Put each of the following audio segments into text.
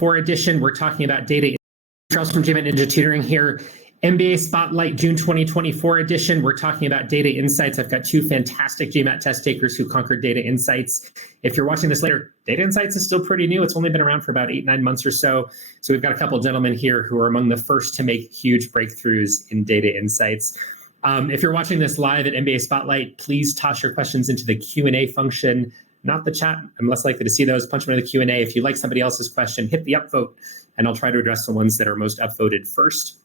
edition. We're talking about data. Charles from GMAT Ninja Tutoring here. MBA Spotlight June 2024 edition. We're talking about data insights. I've got two fantastic GMAT test takers who conquered data insights. If you're watching this later, data insights is still pretty new. It's only been around for about 8-9 months or so. So we've got a couple of gentlemen here who are among the first to make huge breakthroughs in data insights. If you're watching this live at MBA Spotlight, please toss your questions into the Q&A function, not the chat. I'm less likely to see those. Punch them into the Q&A. If you like somebody else's question, hit the upvote, and I'll try to address the ones that are most upvoted first.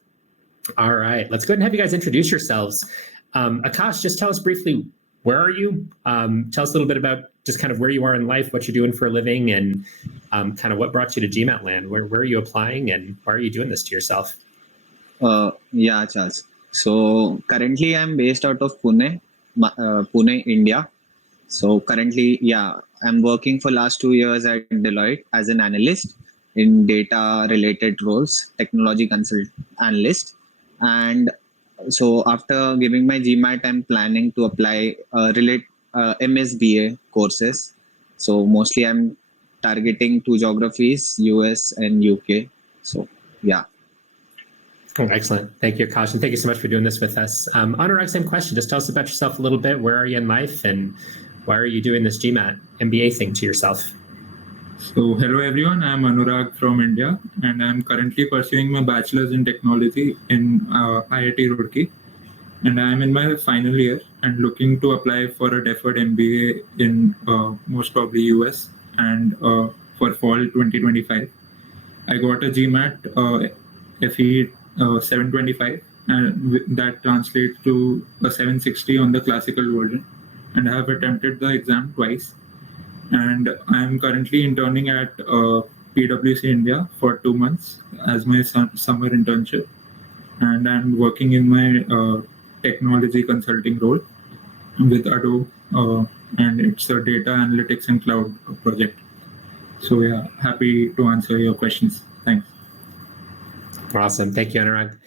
All right, let's go ahead and have you guys introduce yourselves. Akash, just tell us briefly, where are you? Tell us a little bit about just kind of where you are in life, what you're doing for a living, and kind of what brought you to GMAT land. Where are you applying, and why are you doing this to yourself? Yeah, Charles. So currently I'm based out of Pune, India. So currently, I'm working for last 2 years at Deloitte as an analyst in data related roles, technology consult analyst. And so after giving my GMAT, I'm planning to apply MSBA courses. So mostly I'm targeting two geographies, US and UK. So yeah. Oh, excellent. Thank you, Akash. And thank you so much for doing this with us. Anurag, same question. Just tell us about yourself a little bit. Where are you in life, and why are you doing this GMAT MBA thing to yourself? So hello everyone, I'm Anurag from India, and I'm currently pursuing my bachelor's in technology in IIT Roorkee, and I'm in my final year and looking to apply for a deferred MBA in most probably US and for fall 2025. I got a GMAT FE 725, and that translates to a 760 on the classical version, and I have attempted the exam twice. And I'm currently interning at PwC India for 2 months as my summer internship. And I'm working in my technology consulting role with Adobe, and it's a data analytics and cloud project. So yeah, happy to answer your questions. Thanks. Awesome. Thank you, Anurag.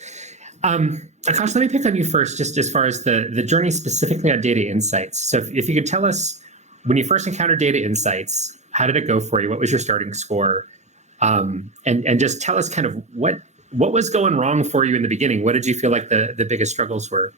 Akash, let me pick on you first, just as far as the journey specifically on data insights. So if you could tell us, when you first encountered data insights, how did it go for you? What was your starting score? And just tell us kind of what was going wrong for you in the beginning? What did you feel like the biggest struggles were?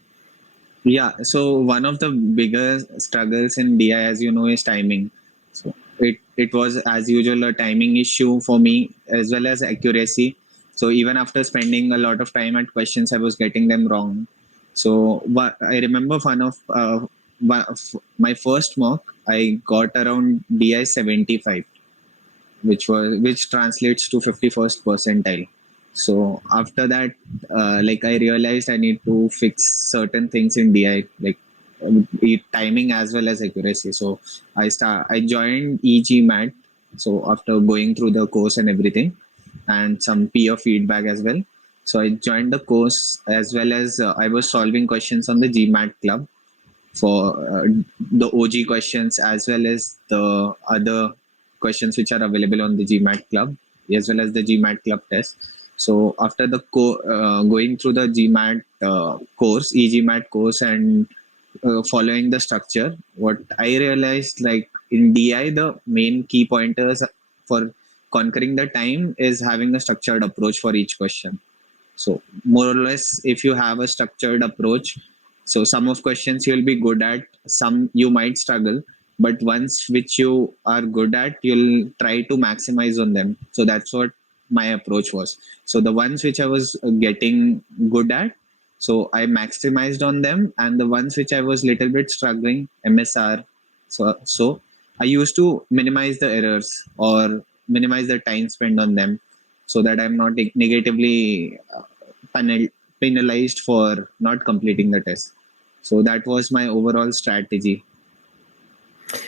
Yeah, so one of the biggest struggles in DI, as you know, is timing. So it was, as usual, a timing issue for me, as well as accuracy. So even after spending a lot of time at questions, I was getting them wrong. So I remember my first mock, I got around DI 75, which translates to 51st percentile. So after that, I realized I need to fix certain things in DI, like timing as well as accuracy. So I joined EGMAT. So after going through the course and everything, and some peer feedback as well. So I joined the course, as well as I was solving questions on the GMAT club for the OG questions, as well as the other questions which are available on the GMAT club, as well as the GMAT club test. So after the going through the GMAT course, EGMAT course, and following the structure, what I realized, like in DI, the main key pointers for conquering the time is having a structured approach for each question. So more or less, if you have a structured approach, so some of questions you'll be good at, some you might struggle, but ones which you are good at, you'll try to maximize on them. So that's what my approach was. So the ones which I was getting good at, so I maximized on them, and the ones which I was little bit struggling, MSR, so I used to minimize the errors or minimize the time spent on them, so that I'm not negatively penalized for not completing the test. So that was my overall strategy.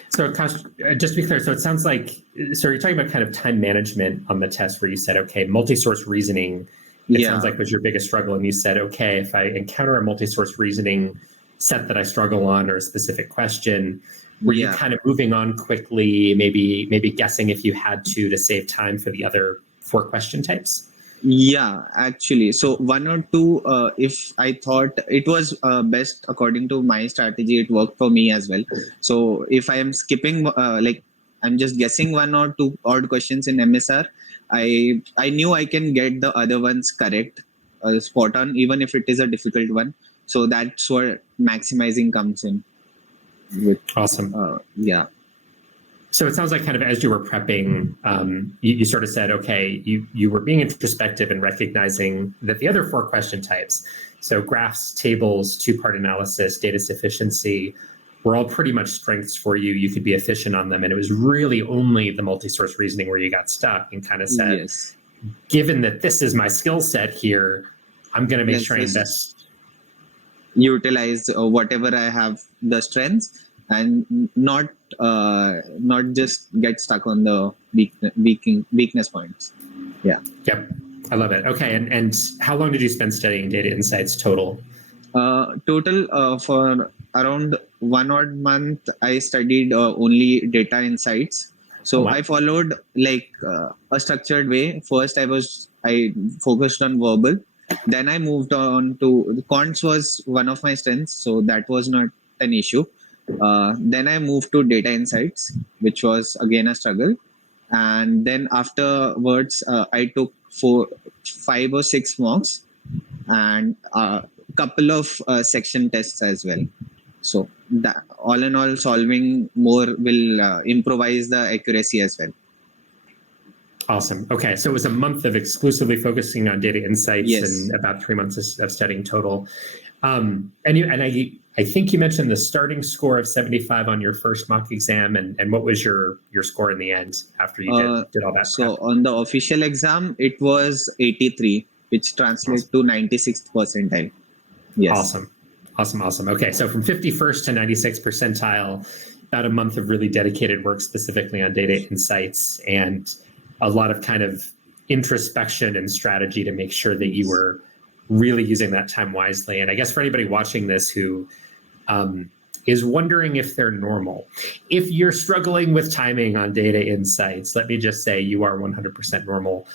So Akash, just to be clear, so it sounds like, so you're talking about kind of time management on the test, where you said, okay, multi-source reasoning, it sounds like was your biggest struggle, and you said, okay, if I encounter a multi-source reasoning set that I struggle on, or a specific question, were you kind of moving on quickly, maybe guessing if you had to save time for the other 4 question types? Yeah, actually. So 1 or 2, if I thought it was best according to my strategy, it worked for me as well. So if I am skipping, I'm just guessing one or two odd questions in MSR, I knew I can get the other ones correct, spot on, even if it is a difficult one. So that's where maximizing comes in. With Awesome. yeah. So it sounds like kind of as you were prepping, you sort of said, okay, you were being introspective and recognizing that the other 4 question types, so graphs, tables, 2-part analysis, data sufficiency, were all pretty much strengths for you. You could be efficient on them. And it was really only the multi-source reasoning where you got stuck and kind of said, Yes. Given that this is my skill set here, I'm going to make sure I invest. Utilize whatever I have the strengths and not just get stuck on the weakness points. Yeah. Yep. I love it. Okay. And how long did you spend studying data insights total? Total for around 1 odd month, I studied only data insights. So I followed like a structured way. First, I focused on verbal. Then I moved on to the quants was one of my strengths, so that was not an issue. Then I moved to data insights, which was again a struggle. And then afterwards, I took 5 or 6 mocks and a couple of section tests as well. So that, all in all, solving more will improvise the accuracy as well. Awesome. Okay, so it was a month of exclusively focusing on data insights. Yes. And about 3 months of studying total. And I think you mentioned the starting score of 75 on your first mock exam, and what was your score in the end after you did all that? So on the official exam, it was 83, which translates to 96th percentile. Yes. Awesome. Okay, so from 51st to 96th percentile, about a month of really dedicated work specifically on data insights, and a lot of kind of introspection and strategy to make sure that you were really using that time wisely. And I guess for anybody watching this who is wondering if they're normal, if you're struggling with timing on data insights, let me just say you are 100% normal.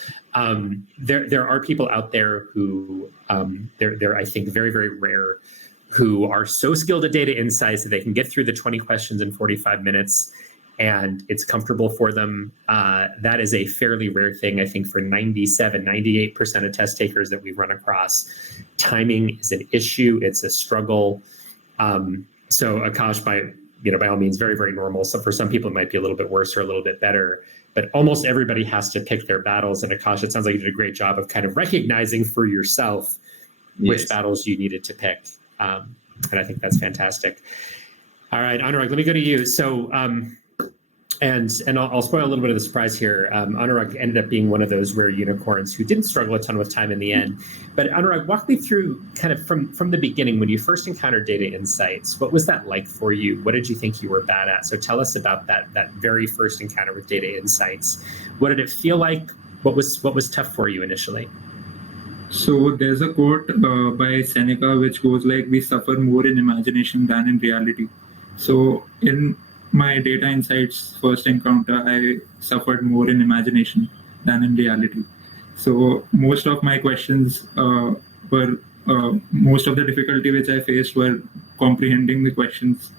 There are people out there who they're I think very, very rare, who are so skilled at data insights that they can get through the 20 questions in 45 minutes and it's comfortable for them. That is a fairly rare thing. I think for 98% of test takers that we've run across, timing is an issue. It's a struggle. So Akash, by all means, very, very normal. So for some people, it might be a little bit worse or a little bit better, but almost everybody has to pick their battles. And Akash, it sounds like you did a great job of kind of recognizing for yourself which battles you needed to pick. And I think that's fantastic. All right, Anurag, let me go to you. So, and I'll spoil a little bit of the surprise here. Anurag ended up being one of those rare unicorns who didn't struggle a ton with time in the end. But Anurag, walk me through kind of from the beginning, when you first encountered data insights, what was that like for you? What did you think you were bad at? So tell us about that very first encounter with data insights. What did it feel like? What was tough for you initially? So there's a quote by Seneca which goes like, we suffer more in imagination than in reality. So in my data insights first encounter, I suffered more in imagination than in reality. So most of my questions were, most of the difficulty which I faced were comprehending the questions.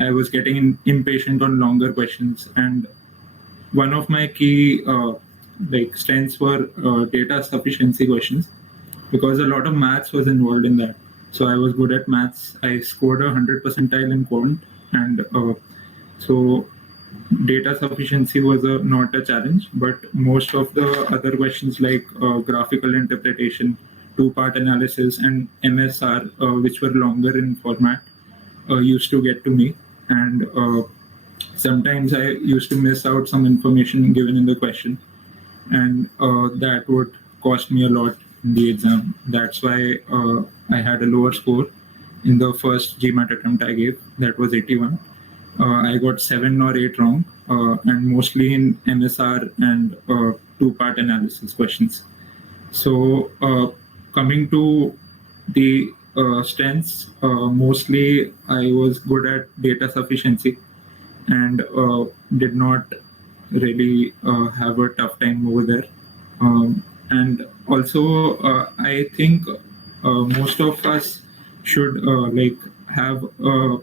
I was getting impatient on longer questions. And one of my key strengths were data sufficiency questions, because a lot of maths was involved in that. So I was good at maths. I scored 100 percentile in quant, and so data sufficiency was not a challenge, but most of the other questions like graphical interpretation, 2-part analysis, and MSR, which were longer in format, used to get to me. And sometimes I used to miss out some information given in the question, and that would cost me a lot in the exam. That's why I had a lower score in the first GMAT attempt I gave. That was 81. I got 7 or 8 wrong, and mostly in MSR and 2-part analysis questions. So coming to the strengths, mostly I was good at data sufficiency and did not really have a tough time over there. And also, I think most of us should have a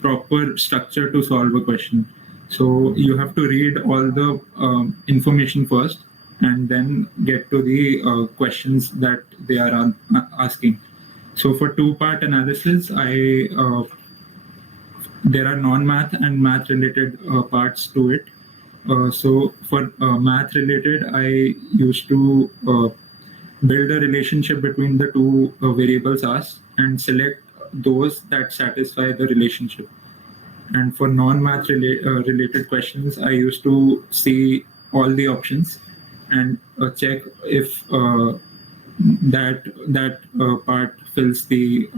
proper structure to solve a question. So you have to read all the information first and then get to the questions that they are asking. So for two-part analysis, there are non-math and math-related parts to it. So for math-related, I used to build a relationship between the two variables asked and select those that satisfy the relationship. And for non-math related questions, I used to see all the options and check if that part fills the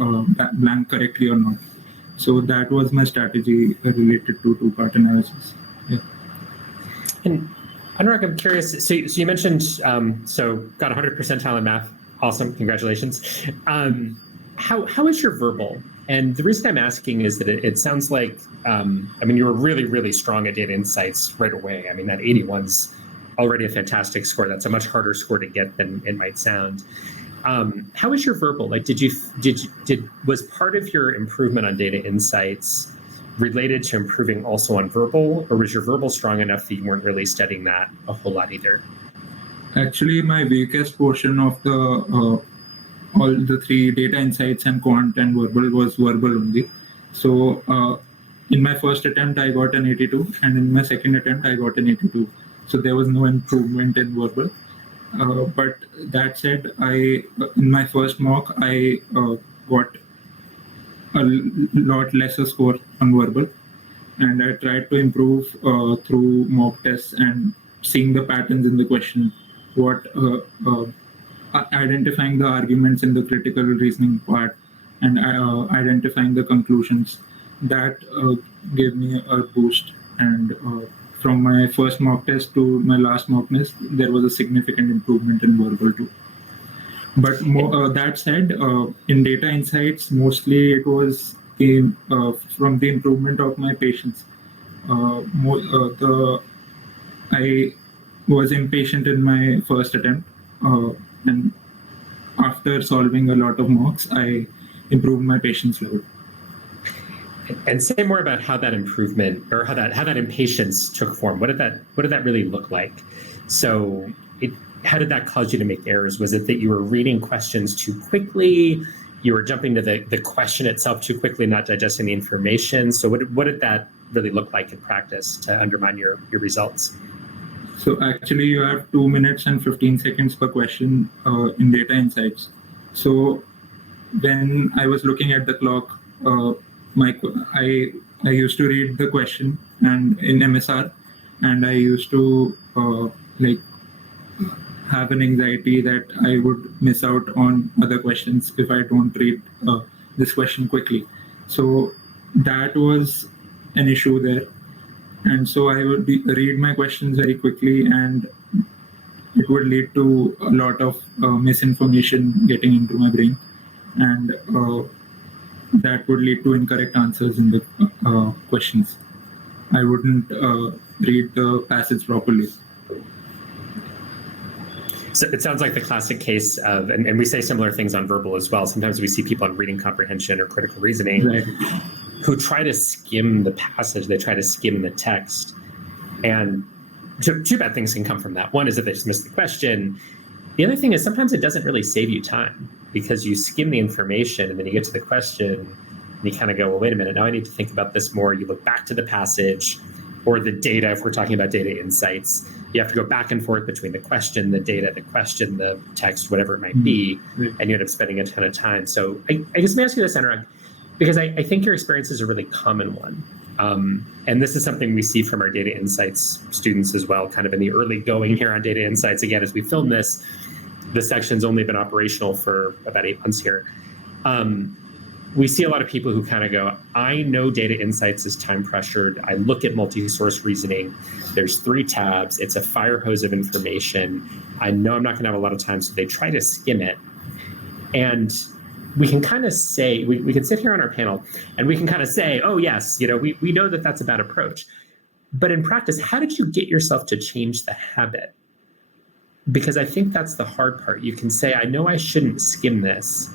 blank correctly or not. So that was my strategy related to two-part analysis. Yeah. And Anurag, I'm curious. So you mentioned so got 100 percentile in math. Awesome, congratulations. How is your verbal? And the reason I'm asking is that it sounds like you were really, really strong at data insights right away. I mean, that 81's already a fantastic score. That's a much harder score to get than it might sound. How is your verbal? Like, was part of your improvement on data insights related to improving also on verbal, or was your verbal strong enough that you weren't really studying that a whole lot either? Actually, my weakest portion of the all the three data insights and quant and verbal was verbal only. So in my first attempt, I got an 82, and in my second attempt, I got an 82. So there was no improvement in verbal. But that said, in my first mock, I got a lot lesser score on verbal, and I tried to improve through mock tests and seeing the patterns in the question, identifying the arguments in the critical reasoning part, and identifying the conclusions. That gave me a boost. And from my first mock test to my last mock test, there was a significant improvement in verbal too. But that said, in data insights, mostly it was from the improvement of my patience. I was impatient in my first attempt, and after solving a lot of mocks, I improved my patience level. And say more about how that improvement or how that impatience took form. What did that really look like? So how did that cause you to make errors? Was it that you were reading questions too quickly? You were jumping to the question itself too quickly, not digesting the information? So what did that really look like in practice to undermine your results? So actually, you have 2 minutes and 15 seconds per question in data insights. So when I was looking at the clock, I used to read the question and in MSR, and I used to have an anxiety that I would miss out on other questions if I don't read this question quickly. So that was an issue there. And so I would read my questions very quickly, and it would lead to a lot of misinformation getting into my brain. And that would lead to incorrect answers in the questions. I wouldn't read the passage properly. So it sounds like the classic case of, and we say similar things on verbal as well. Sometimes we see people on reading comprehension or critical reasoning who try to skim the passage. They try to skim the text. And two bad things can come from that. One is that they just miss the question. The other thing is sometimes it doesn't really save you time because you skim the information and then you get to the question and you kind of go, well, wait a minute, now I need to think about this more. You look back to the passage or the data, if we're talking about data insights. You have to go back and forth between the question, the data, the question, the text, whatever it might be, and you end up spending a ton of time. So I guess let me ask you this, Anurag, because I think your experience is a really common one. And this is something we see from our data insights students as well, kind of in the early going here on data insights. Again, as we film this, the section's only been operational for about 8 months here. We see a lot of people who kind of go, I know data insights is time pressured. I look at multi-source reasoning. There's 3 tabs. It's a fire hose of information. I know I'm not going to have a lot of time, so they try to skim it. And we can kind of say, we can sit here on our panel and we can kind of say, oh, yes, we know that that's a bad approach. But in practice, how did you get yourself to change the habit? Because I think that's the hard part. You can say, I know I shouldn't skim this,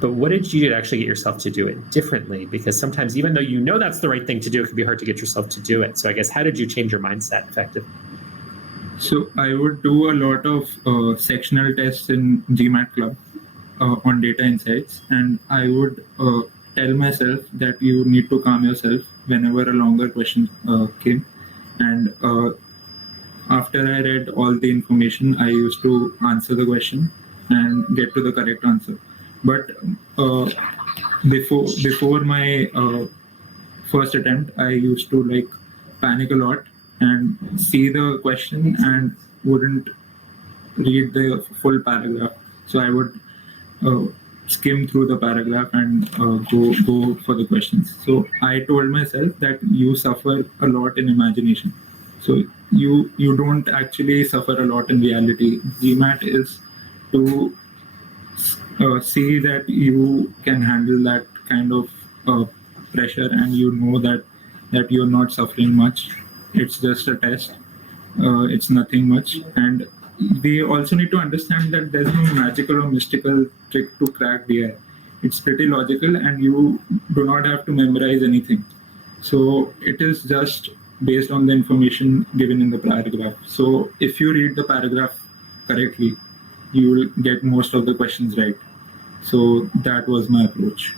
But what did you do to actually get yourself to do it differently? Because sometimes, even though you know that's the right thing to do, it can be hard to get yourself to do it. So I guess, how did you change your mindset effectively? So I would do a lot of sectional tests in GMAT Club on data insights, and I would tell myself that you need to calm yourself whenever a longer question came. And after I read all the information, I used to answer the question and get to the correct answer. But before my first attempt, I used to like panic a lot and see the question and wouldn't read the full paragraph. So I would skim through the paragraph and go for the questions. So I told myself that you suffer a lot in imagination. So you don't actually suffer a lot in reality. GMAT is to see that you can handle that kind of pressure, and you know that you're not suffering much. It's just a test. It's nothing much. And we also need to understand that there's no magical or mystical trick to crack DI. It's pretty logical, and you do not have to memorize anything. So it is just based on the information given in the paragraph. So if you read the paragraph correctly, you will get most of the questions right. So that was my approach.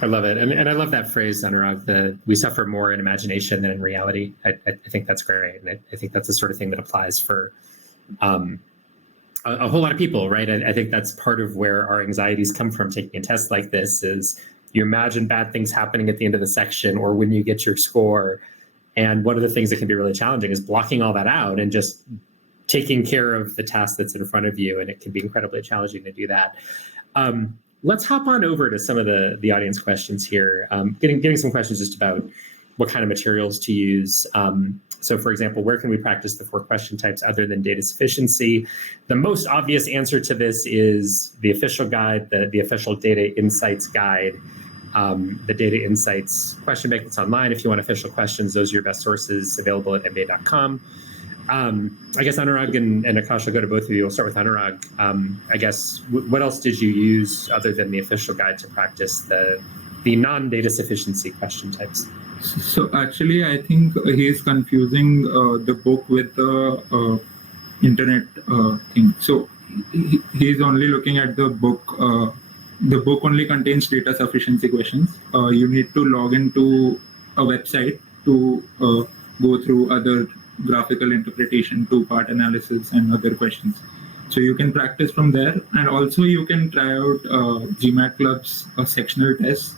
I love it. And I love that phrase, Anurag, that we suffer more in imagination than in reality. I think that's great. And I think that's the sort of thing that applies for a whole lot of people, right? I think that's part of where our anxieties come from taking a test like this is you imagine bad things happening at the end of the section or when you get your score. And one of the things that can be really challenging is blocking all that out and just taking care of the task that's in front of you. And it can be incredibly challenging to do that. Let's hop on over to some of the audience questions here. Getting some questions just about what kind of materials to use. So for example, where can we practice the 4 question types other than data sufficiency? The most obvious answer to this is the official guide, the official data insights guide, the data insights question bank that's online. If you want official questions, those are your best sources available at mba.com. I guess Anurag and Akash, I'll go to both of you. We'll start with Anurag. I guess, what else did you use other than the official guide to practice the non-data sufficiency question types? So actually, I think he's confusing the book with the internet thing. So he's only looking at the book. The book only contains data sufficiency questions. You need to log into a website to go through other graphical interpretation, 2-part analysis, and other questions. So you can practice from there, and also you can try out GMAT Club's sectional tests,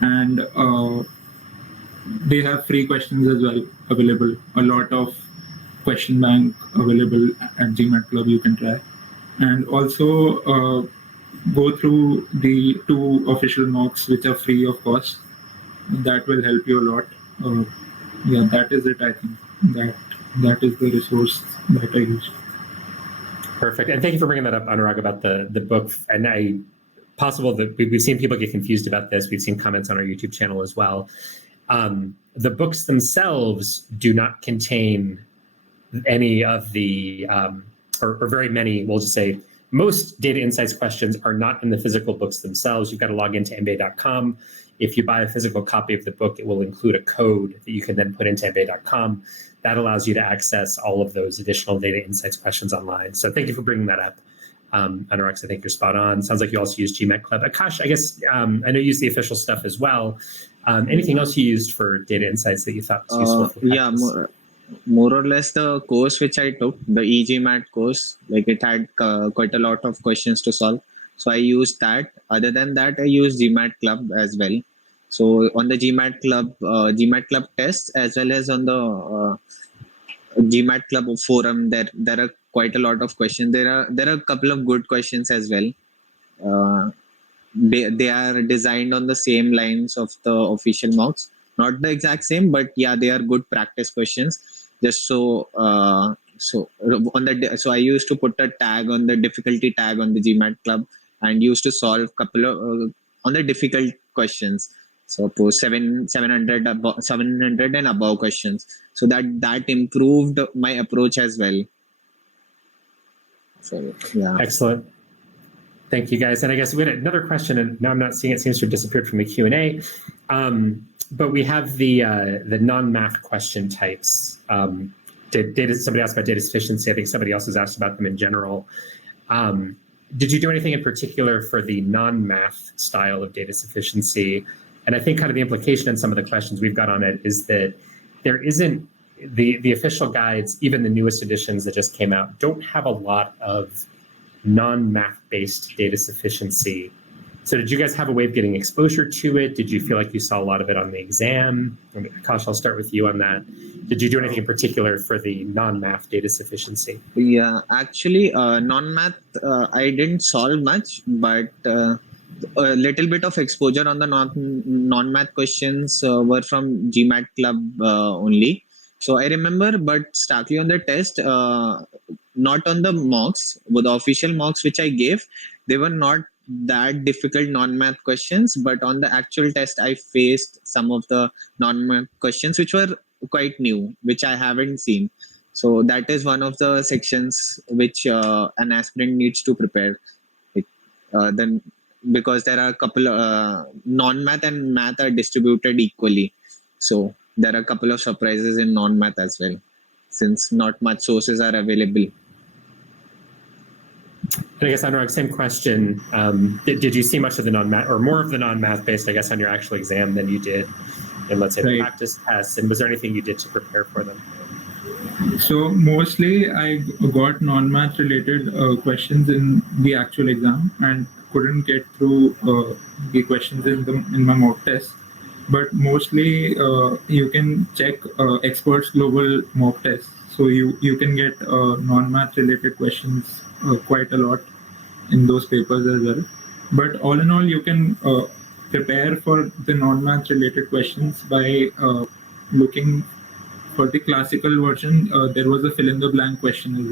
and they have free questions as well available. A lot of question bank available at GMAT Club you can try, and also go through the 2 official mocks which are free of cost. That will help you a lot. Yeah, that is it. I think that is the resource that I use. Perfect. And thank you for bringing that up, Anurag, about the book. And possible that we've seen people get confused about this. We've seen comments on our YouTube channel as well. The books themselves do not contain any of the, or very many, we'll just say, most data insights questions are not in the physical books themselves. You've got to log into mba.com. If you buy a physical copy of the book, it will include a code that you can then put into mba.com. That allows you to access all of those additional data insights questions online. So thank you for bringing that up. Anurag, I think you're spot on. Sounds like you also use GMAT Club. Akash, I guess I know you use the official stuff as well. Anything else you used for data insights that you thought was useful for practice? Yeah, more or less the course which I took, the eGMAT course, like it had quite a lot of questions to solve. So I used that. Other than that, I used GMAT Club as well. So on the GMAT Club tests, as well as on the GMAT Club forum, there are quite a lot of questions. There are a couple of good questions as well. They are designed on the same lines of the official mocks, not the exact same, but yeah, they are good practice questions. Just so I used to put a tag on the difficulty tag on the GMAT Club and used to solve couple of on the difficult questions. So suppose 700 and above questions. So that improved my approach as well. So yeah. Excellent. Thank you, guys. And I guess we had another question, and now I'm not seeing it. Seems to have disappeared from the Q&A. But we have the non-math question types. Somebody asked about data sufficiency. I think somebody else has asked about them in general. Did you do anything in particular for the non-math style of data sufficiency? And I think kind of the implication in some of the questions we've got on it is that there isn't the official guides, even the newest editions that just came out, don't have a lot of non-math based data sufficiency. So did you guys have a way of getting exposure to it? Did you feel like you saw a lot of it on the exam? Akash, I'll start with you on that. Did you do anything in particular for the non-math data sufficiency? Yeah, actually, non-math, I didn't solve much, but a little bit of exposure on the non-math questions were from GMAT Club only. So I remember, but starkly on the test, not on the mocks, but the official mocks which I gave, they were not that difficult non-math questions, but on the actual test I faced some of the non-math questions which were quite new, which I haven't seen. So that is one of the sections which an aspirant needs to prepare. Then because there are a couple non-math and math are distributed equally, so there are a couple of surprises in non-math as well, since not much sources are available. And I guess, Anurag, same question. Did you see much of the non-math or more of the non-math based, I guess, on your actual exam than you did in, let's say, the practice tests? And was there anything you did to prepare for them? So mostly I got non-math related questions in the actual exam and couldn't get through the questions in my mock test. But mostly you can check Experts Global mock test. So you can get non-math related questions quite a lot in those papers as well. But all in all, you can prepare for the non-math related questions by looking for the classical version. There was a fill in the blank question as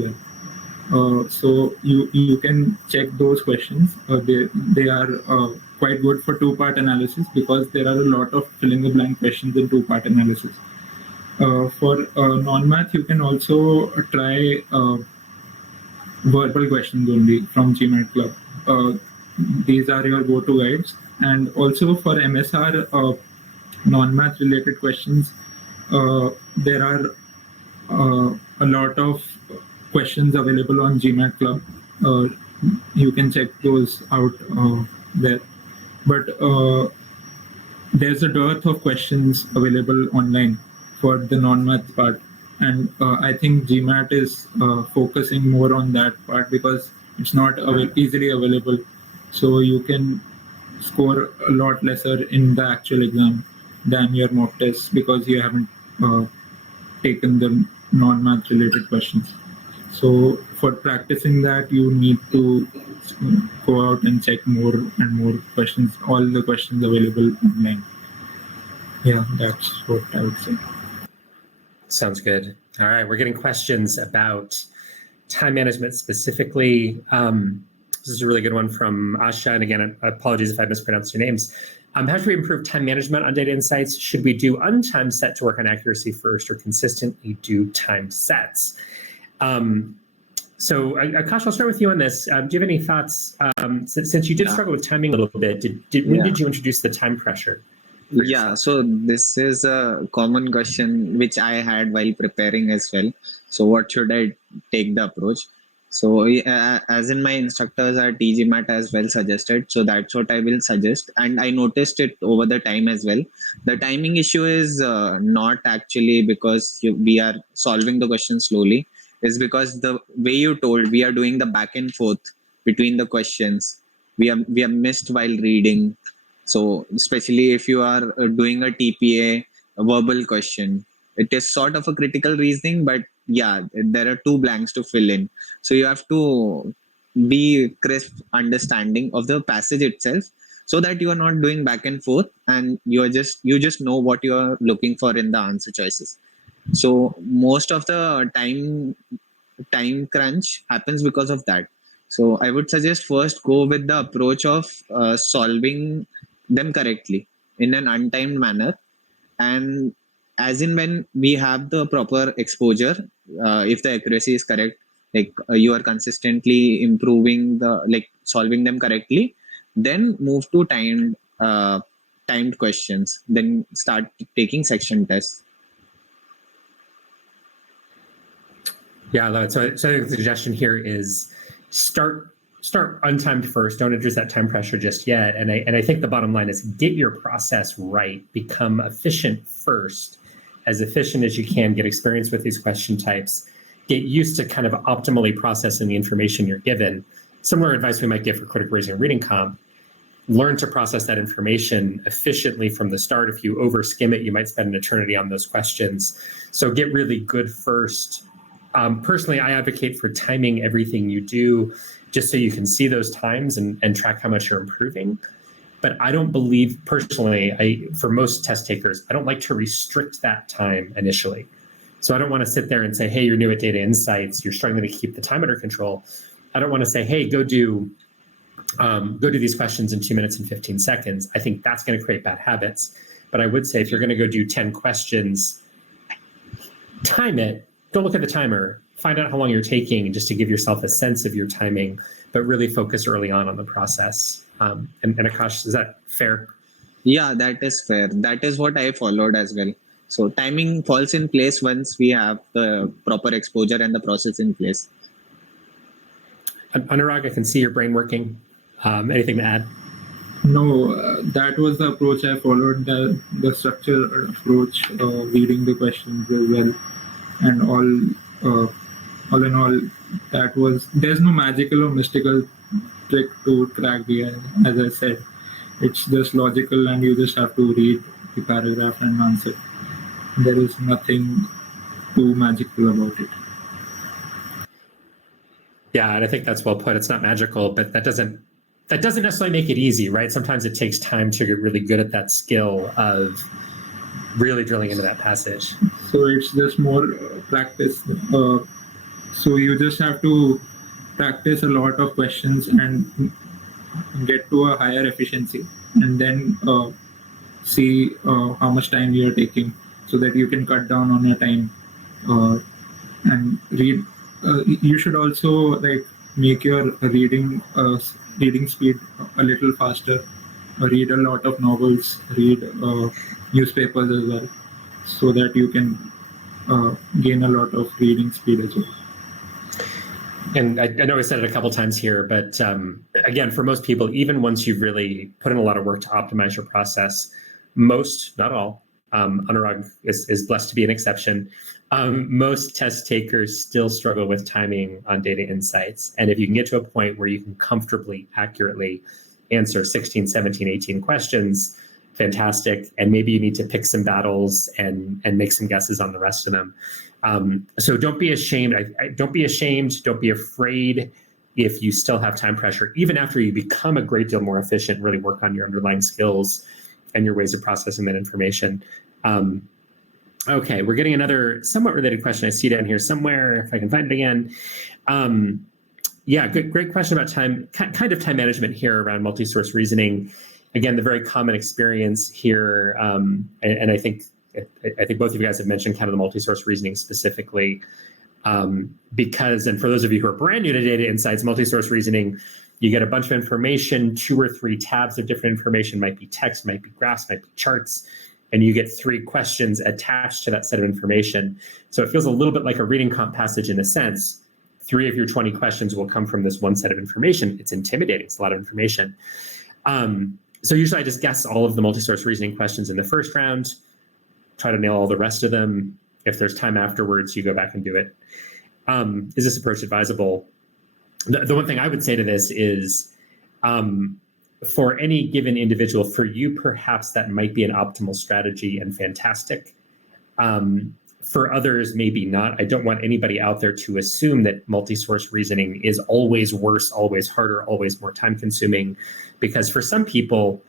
well. So you can check those questions. They are quite good for two-part analysis because there are a lot of fill in the blank questions in two-part analysis. For non-math, you can also try verbal questions only from GMAT Club. These are your go-to guides. And also for MSR non-math related questions, there are a lot of questions available on GMAT Club. You can check those out there. But there's a dearth of questions available online for the non-math part. And I think GMAT is focusing more on that part because it's not easily available. So you can score a lot lesser in the actual exam than your mock test because you haven't taken the non-math related questions. So for practicing that, you need to go out and check more and more questions, all the questions available online. Yeah, that's what I would say. Sounds good. All right, we're getting questions about time management specifically. This is a really good one from Asha. And again, apologies if I mispronounced your names. How should we improve time management on data insights? Should we do untimed set to work on accuracy first or consistently do timed sets? So Akash, I'll start with you on this. Do you have any thoughts? Since you did struggle with timing a little bit, when did you introduce the time pressure? Yeah, so this is a common question which I had while preparing as well. So what should I take the approach? So as in my instructors are TGMAT as well suggested, so that's what I will suggest. And I noticed it over the time as well. The timing issue is not actually because we are solving the question slowly. It's because the way you told, we are doing the back and forth between the questions. We are missed while reading. So especially if you are doing a TPA, a verbal question, it is sort of a critical reasoning, but yeah, there are two blanks to fill in. So you have to be crisp understanding of the passage itself so that you are not doing back and forth and you just know what you are looking for in the answer choices. So most of the time crunch happens because of that. So I would suggest first go with the approach of solving them correctly in an untimed manner, and as in when we have the proper exposure, if the accuracy is correct, like you are consistently improving solving them correctly, then move to timed questions, then start taking section tests. Yeah, I love it. So I think the suggestion here is start untimed first. Don't introduce that time pressure just yet. And I think the bottom line is get your process right. Become efficient first, as efficient as you can. Get experience with these question types. Get used to kind of optimally processing the information you're given. Similar advice we might give for critical rating and reading comp. Learn to process that information efficiently from the start. If you over skim it, you might spend an eternity on those questions. So get really good first. Personally, I advocate for timing everything you do just so you can see those times and track how much you're improving. But I don't believe, personally, for most test takers, I don't like to restrict that time initially. So I don't want to sit there and say, hey, you're new at data insights, you're struggling to keep the time under control. I don't want to say, hey, go do these questions in 2 minutes and 15 seconds. I think that's going to create bad habits. But I would say if you're going to go do 10 questions, time it. Don't look at the timer. Find out how long you're taking just to give yourself a sense of your timing, but really focus early on the process. And Akash, is that fair? Yeah, that is fair. That is what I followed as well. So timing falls in place once we have the proper exposure and the process in place. Anurag, I can see your brain working. Anything to add? No, that was the approach I followed, the structured approach, reading the questions as well. And all in all, there's no magical or mystical trick to crack the, as I said. It's just logical, and you just have to read the paragraph and answer. There is nothing too magical about it. Yeah, and I think that's well put. It's not magical, but that doesn't necessarily make it easy, right? Sometimes it takes time to get really good at that skill of really drilling into that passage. So it's just more practice. So you just have to practice a lot of questions and get to a higher efficiency, and then see how much time you are taking, so that you can cut down on your time and read. You should also make your reading speed a little faster. Read a lot of novels, read newspapers as well, so that you can gain a lot of reading speed as well. And I know I said it a couple times here, but again, for most people, even once you've really put in a lot of work to optimize your process, most, not all, Anurag is blessed to be an exception. Most test takers still struggle with timing on data insights. And if you can get to a point where you can comfortably, accurately answer 16, 17, 18 questions, fantastic. And maybe you need to pick some battles and make some guesses on the rest of them. So don't be ashamed. Don't be ashamed. Don't be afraid if you still have time pressure, even after you become a great deal more efficient, really work on your underlying skills and your ways of processing that information. Okay, we're getting another somewhat related question I see down here somewhere, if I can find it again. Yeah, great question about time, kind of time management here around multi-source reasoning. Again, the very common experience here, and I think both of you guys have mentioned kind of the multi-source reasoning specifically, because, and for those of you who are brand new to data insights, multi-source reasoning, you get a bunch of information, 2 or 3 tabs of different information, might be text, might be graphs, might be charts, and you get 3 questions attached to that set of information. So it feels a little bit like a reading comp passage in a sense. 3 of your 20 questions will come from this one set of information. It's intimidating. It's a lot of information. So usually I just guess all of the multi-source reasoning questions in the first round, try to nail all the rest of them. If there's time afterwards, you go back and do it. Is this approach advisable? The one thing I would say to this is, for any given individual, for you, perhaps that might be an optimal strategy and fantastic. For others, maybe not. I don't want anybody out there to assume that multi-source reasoning is always worse, always harder, always more time-consuming, because for some people,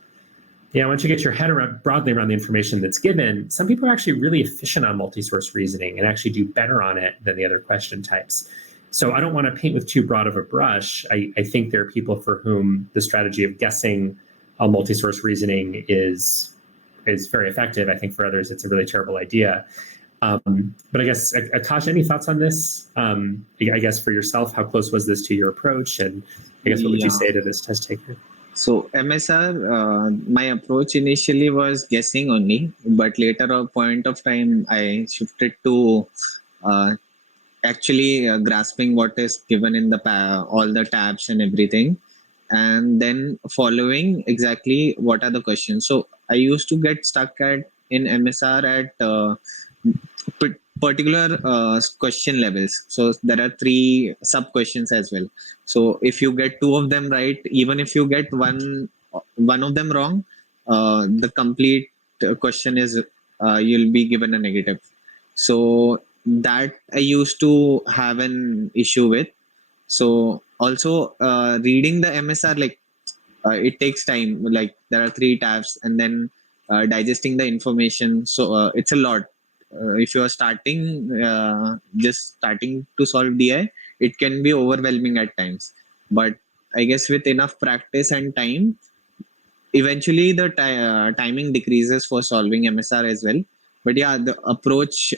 once you get your head broadly around the information that's given, some people are actually really efficient on multi-source reasoning and actually do better on it than the other question types. So I don't want to paint with too broad of a brush. I think there are people for whom the strategy of guessing on multi-source reasoning is very effective. I think for others, it's a really terrible idea. But I guess, Akash, any thoughts on this? I guess for yourself, how close was this to your approach? And I guess what would you say to this test taker? So MSR, my approach initially was guessing only, but later a point of time I shifted to actually grasping what is given in the all the tabs and everything, and then following exactly what are the questions. So I used to get stuck at in MSR at particular question levels. So there are 3 sub questions as well. So if you get 2 of them right, even if you get one of them wrong, the complete question is you'll be given a negative. So that I used to have an issue with. So also reading the MSR, like it takes time. Like there are 3 tabs, and then digesting the information. So it's a lot. If you are just starting to solve DI, it can be overwhelming at times. But I guess with enough practice and time, eventually the timing decreases for solving MSR as well. But yeah, the approach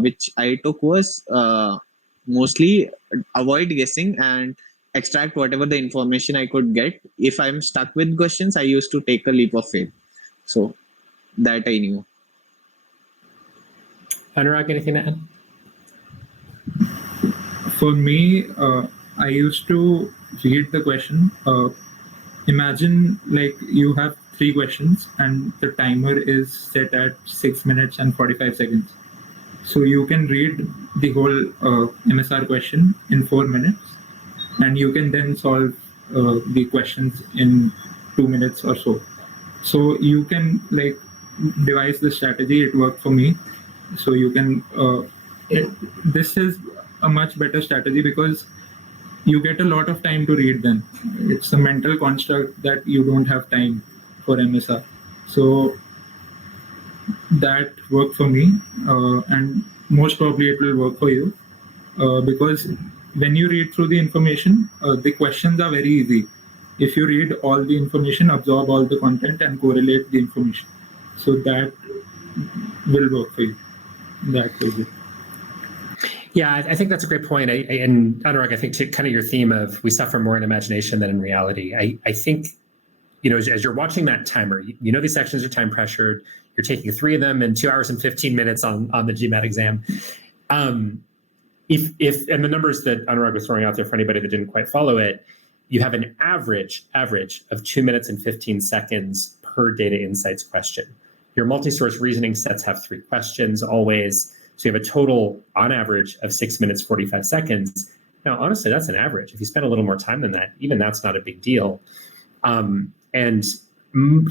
which I took was mostly avoid guessing and extract whatever the information I could get. If I'm stuck with questions, I used to take a leap of faith. So that I knew. Anurag, anything to add? For me, I used to read the question. Imagine like you have 3 questions and the timer is set at 6 minutes and 45 seconds. So you can read the whole MSR question in 4 minutes, and you can then solve the questions in 2 minutes or so. So you can like devise the strategy. It worked for me. So you can this is a much better strategy because you get a lot of time to read them. It's a mental construct that you don't have time for MSR. So that worked for me, and most probably it will work for you because when you read through the information, the questions are very easy. If you read all the information, absorb all the content and correlate the information. So that will work for you. That will be. Yeah, I think that's a great point. And Anurag, I think to kind of your theme of we suffer more in imagination than in reality. I think, as you're watching that timer, these sections are time pressured. You're taking 3 of them in 2 hours and 15 minutes on the GMAT exam. If and the numbers that Anurag was throwing out there for anybody that didn't quite follow it, you have an average of 2 minutes and 15 seconds per data insights question. Your multi-source reasoning sets have 3 questions always. So you have a total, on average, of 6 minutes, 45 seconds. Now, honestly, that's an average. If you spend a little more time than that, even that's not a big deal. And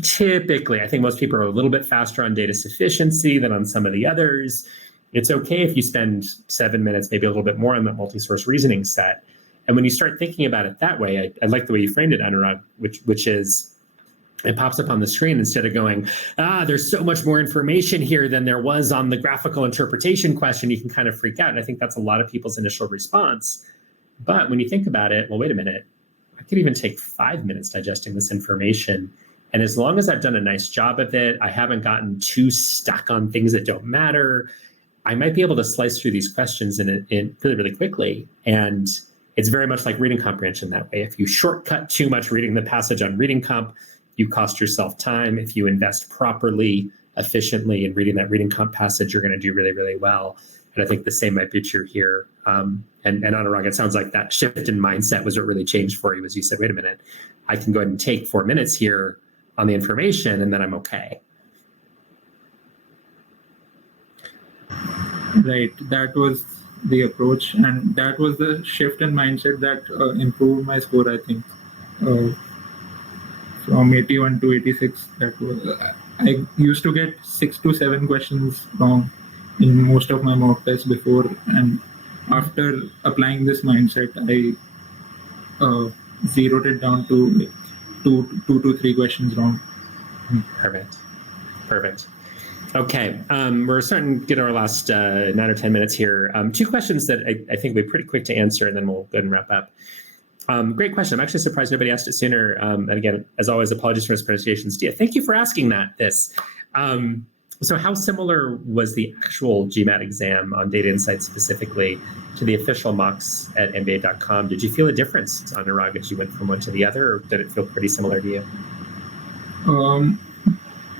typically, I think most people are a little bit faster on data sufficiency than on some of the others. It's okay if you spend 7 minutes, maybe a little bit more on that multi-source reasoning set. And when you start thinking about it that way, I like the way you framed it, Anurag, which is it pops up on the screen instead of going, there's so much more information here than there was on the graphical interpretation question. You can kind of freak out. And I think that's a lot of people's initial response. But when you think about it, well, wait a minute, I could even take 5 minutes digesting this information. And as long as I've done a nice job of it, I haven't gotten too stuck on things that don't matter, I might be able to slice through these questions in really, really quickly. And it's very much like reading comprehension that way. If you shortcut too much reading the passage on reading comp, you cost yourself time. If you invest properly, efficiently in reading that reading comp passage, you're going to do really, really well. And I think the same might be true here. And Anurag, it sounds like that shift in mindset was what really changed for you, as you said, wait a minute, I can go ahead and take 4 minutes here on the information, and then I'm okay. Right. That was the approach. And that was the shift in mindset that improved my score, I think. From 81 to 86, that was I used to get 6 to 7 questions wrong in most of my mock tests before, and after applying this mindset, I zeroed it down to like 2 to 3 questions wrong. Perfect. Okay, we're starting to get our last 9 or 10 minutes here. 2 questions that I think will be pretty quick to answer, and then we'll go ahead and wrap up. Great question. I'm actually surprised nobody asked it sooner. And again, as always, apologies for mispronunciations. Dia, thank you for asking this. So how similar was the actual GMAT exam on data insights specifically to the official mocks at MBA.com? Did you feel a difference, Anurag, as you went from one to the other, or did it feel pretty similar to you?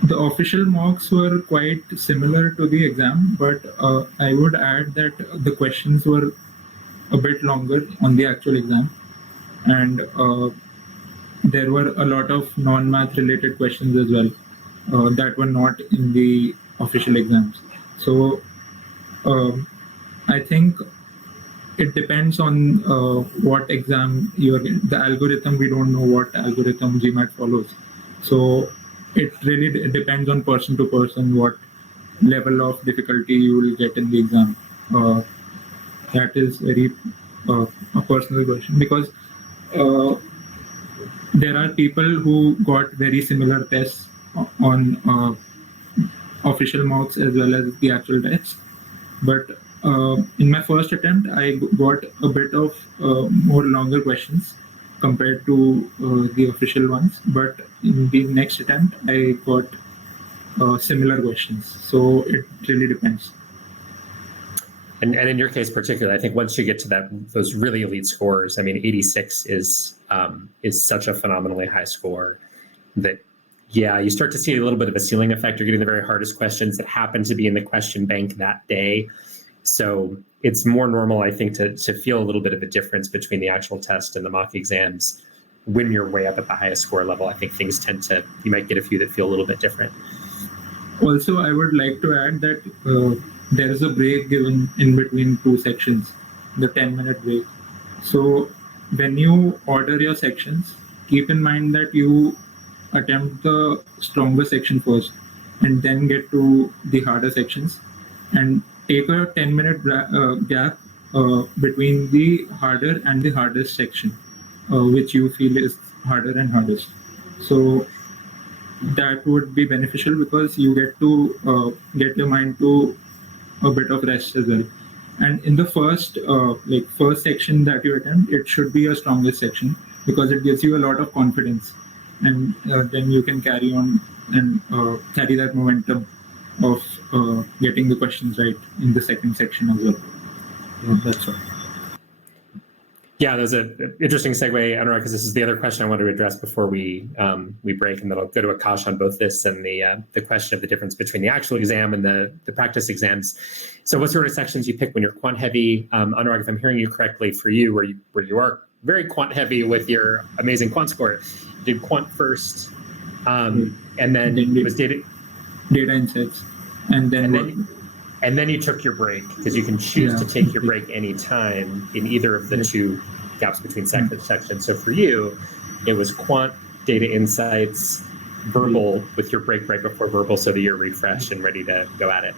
The official mocks were quite similar to the exam, but I would add that the questions were a bit longer on the actual exam, and there were a lot of non-math related questions as well that were not in the official exams. So I think it depends on what exam you're in. The algorithm, we don't know what algorithm GMAT follows. So it really depends on person to person what level of difficulty you will get in the exam. That is very a personal question, because there are people who got very similar tests on official mocks as well as the actual tests. But in my first attempt, I got a bit of more longer questions compared to the official ones. But in the next attempt, I got similar questions. So it really depends. And in your case particularly, I think once you get to those really elite scores, I mean, 86 is such a phenomenally high score that, yeah, you start to see a little bit of a ceiling effect. You're getting the very hardest questions that happen to be in the question bank that day. So it's more normal, I think, to feel a little bit of a difference between the actual test and the mock exams. When you're way up at the highest score level, I think things you might get a few that feel a little bit different. Also, I would like to add that there is a break given in between two sections, the 10-minute break. So when you order your sections, keep in mind that you attempt the stronger section first and then get to the harder sections, and take a 10-minute gap between the harder and the hardest section, which you feel is harder and hardest. So that would be beneficial because you get to get your mind to a bit of rest as well. And in the first section that you attempt, it should be your strongest section because it gives you a lot of confidence, and then you can carry on and carry that momentum of getting the questions right in the second section as well. That's all. Yeah, there's an interesting segue, Anurag, because this is the other question I wanted to address before we break, and then I'll go to Akash on both this and the question of the difference between the actual exam and the practice exams. So what sort of sections you pick when you're quant heavy? Anurag, if I'm hearing you correctly, for you, where you are very quant heavy with your amazing quant score, you did quant first, and then it was data insights, and then you took your break, because you can choose to take your break anytime in either of the two gaps between sections. So for you, it was quant, data insights, verbal with your break right before verbal, so that you're refreshed and ready to go at it.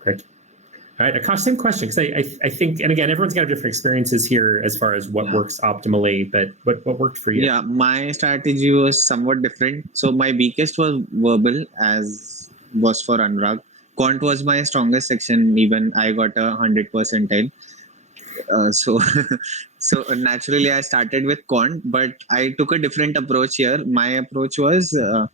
Great. All right, Akash, same question, because I think, and again, everyone's got different experiences here as far as what works optimally, but what worked for you? Yeah, my strategy was somewhat different. So my weakest was verbal, as was for Anurag. Quant was my strongest section. Even I got 100 percentile. So naturally I started with quant, but I took a different approach here. My approach was I'll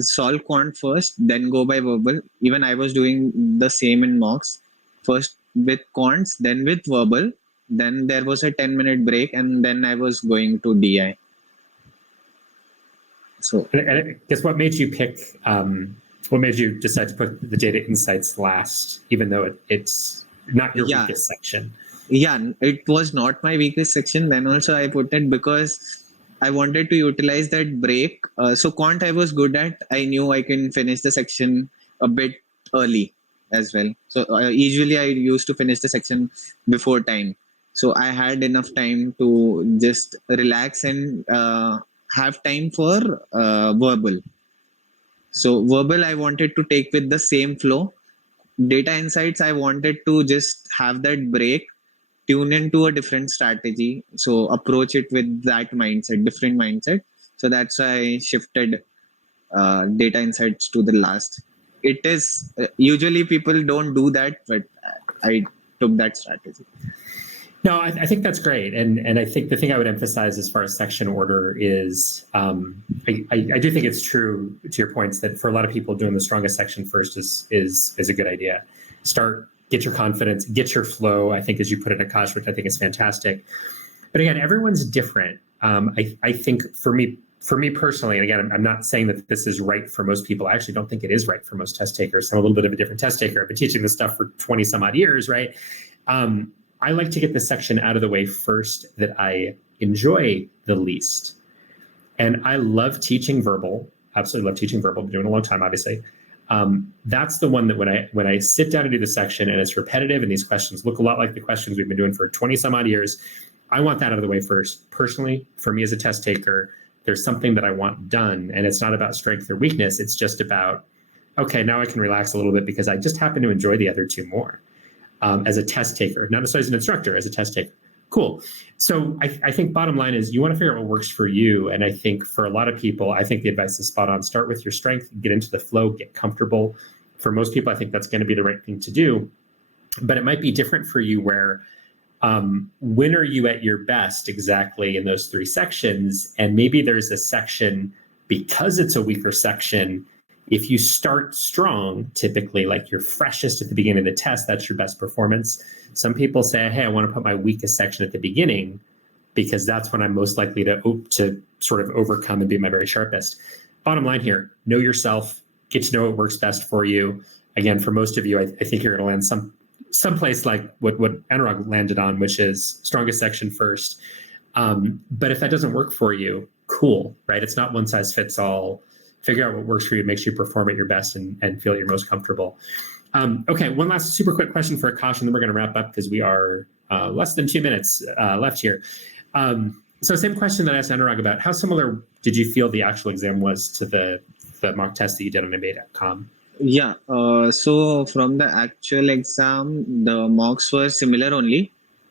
solve quant first, then go by verbal. Even I was doing the same in mocks. First with quants, then with verbal. Then there was a 10-minute break, and then I was going to DI. So, and I guess what made you pick? What made you decide to put the data insights last, even though it's not your weakest section? Yeah, it was not my weakest section. Then also I put it because I wanted to utilize that break. So quant I was good at. I knew I can finish the section a bit early as well. So usually I used to finish the section before time. So I had enough time to just relax and have time for verbal. So verbal I wanted to take with the same flow. Data insights I wanted to just have that break, tune into a different strategy, so approach it with that mindset, different mindset. So that's why I shifted data insights to the last. It is usually people don't do that, but I took that strategy. No, I think that's great, and I think the thing I would emphasize as far as section order is, I do think it's true to your points that for a lot of people doing the strongest section first is a good idea. Get your confidence, get your flow. I think as you put it, Akash, which I think is fantastic. But again, everyone's different. I think for me personally, and again, I'm not saying that this is right for most people. I actually don't think it is right for most test takers. I'm a little bit of a different test taker. I've been teaching this stuff for 20 some odd years, right? I like to get the section out of the way first that I enjoy the least. And I love teaching verbal, absolutely love teaching verbal, been doing it a long time, obviously. That's the one that when I sit down and do the section and it's repetitive and these questions look a lot like the questions we've been doing for 20 some odd years, I want that out of the way first. Personally, for me as a test taker, there's something that I want done, and it's not about strength or weakness. It's just about, okay, now I can relax a little bit because I just happen to enjoy the other two more. As a test taker, not necessarily as an instructor, as a test taker. Cool. So I think bottom line is you want to figure out what works for you. And I think for a lot of people, I think the advice is spot on. Start with your strength, get into the flow, get comfortable. For most people, I think that's going to be the right thing to do. But it might be different for you where when are you at your best exactly in those three sections? And maybe there's a section, because it's a weaker section, if you start strong, typically like you're freshest at the beginning of the test, that's your best performance. Some people say, hey, I want to put my weakest section at the beginning because that's when I'm most likely to sort of overcome and be my very sharpest. Bottom line here, know yourself, get to know what works best for you. Again, for most of you, I think you're going to land someplace like what Anurag landed on, which is strongest section first. But if that doesn't work for you, cool, right? It's not one size fits all. Figure out what works for you, makes you perform at your best and feel you're most comfortable. Okay, one last super quick question for Akash, and then we're going to wrap up because we are less than 2 minutes left here. So same question that I asked Anurag about. How similar did you feel the actual exam was to the mock test that you did on MBA.com? Yeah, so from the actual exam, the mocks were similar only.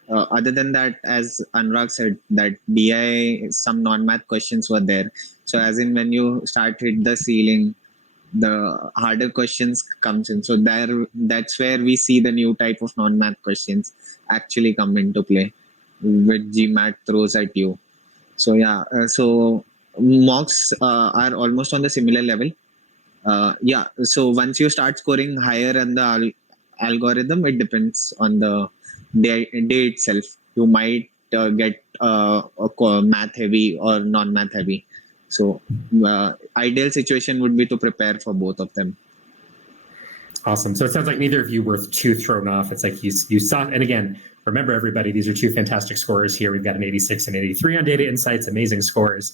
Other than that, as Anurag said, that DI, some non-math questions were there. So as in when you start hit the ceiling, the harder questions comes in. So that's where we see the new type of non-math questions actually come into play, which GMAT throws at you. So yeah, so mocks are almost on the similar level. Yeah, so once you start scoring higher in the algorithm, it depends on the day itself. You might get math heavy or non-math heavy. So ideal situation would be to prepare for both of them. Awesome. So it sounds like neither of you were too thrown off. It's like you saw, and again, remember everybody, these are two fantastic scorers here. We've got an 86 and 83 on Data Insights, amazing scores.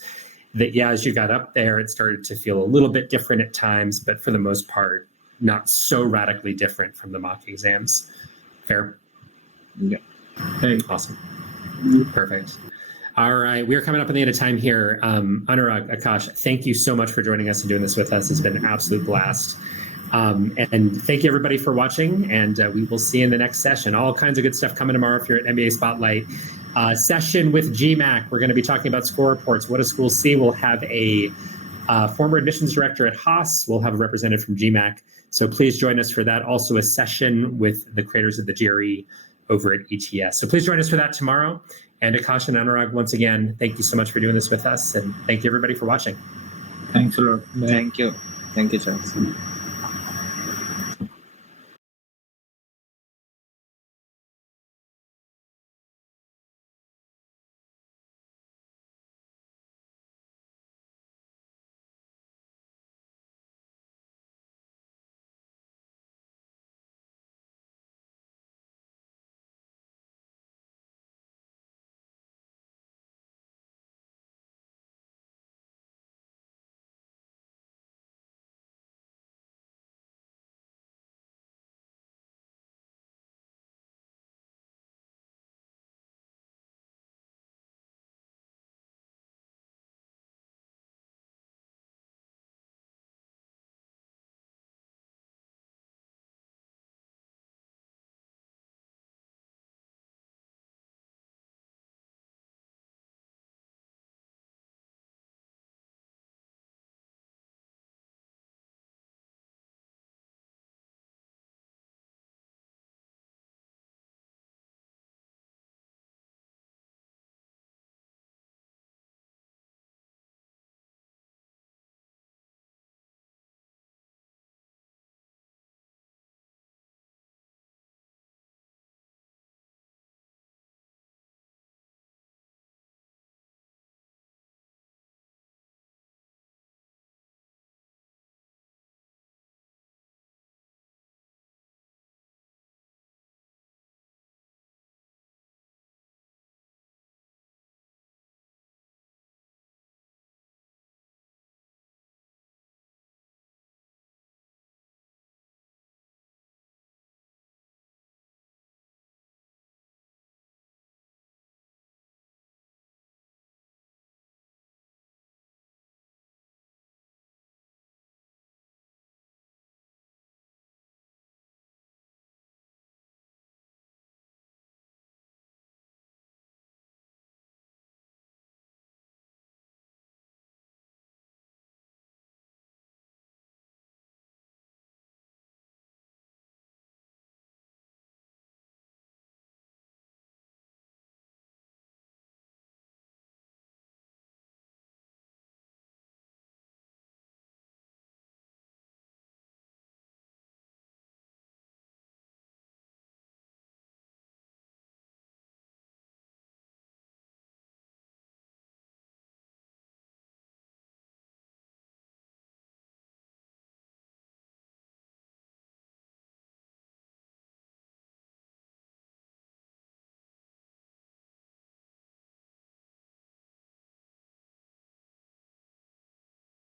That, yeah, as you got up there, it started to feel a little bit different at times, but for the most part, not so radically different from the mock exams. Fair? Yeah. Hey. Awesome. Perfect. All right. We are coming up on the end of time here. Anurag, Akash, thank you so much for joining us and doing this with us. It's been an absolute blast. And thank you, everybody, for watching. And we will see you in the next session. All kinds of good stuff coming tomorrow if you're at MBA Spotlight. Session with GMAC. We're going to be talking about score reports. What do schools see? We'll have a former admissions director at Haas. We'll have a representative from GMAC. So please join us for that. Also a session with the creators of the GRE over at ETS. So please join us for that tomorrow. And Akash and Anurag, once again, thank you so much for doing this with us. And thank you, everybody, for watching. Thanks a lot. Thank you. Thank you, Charles.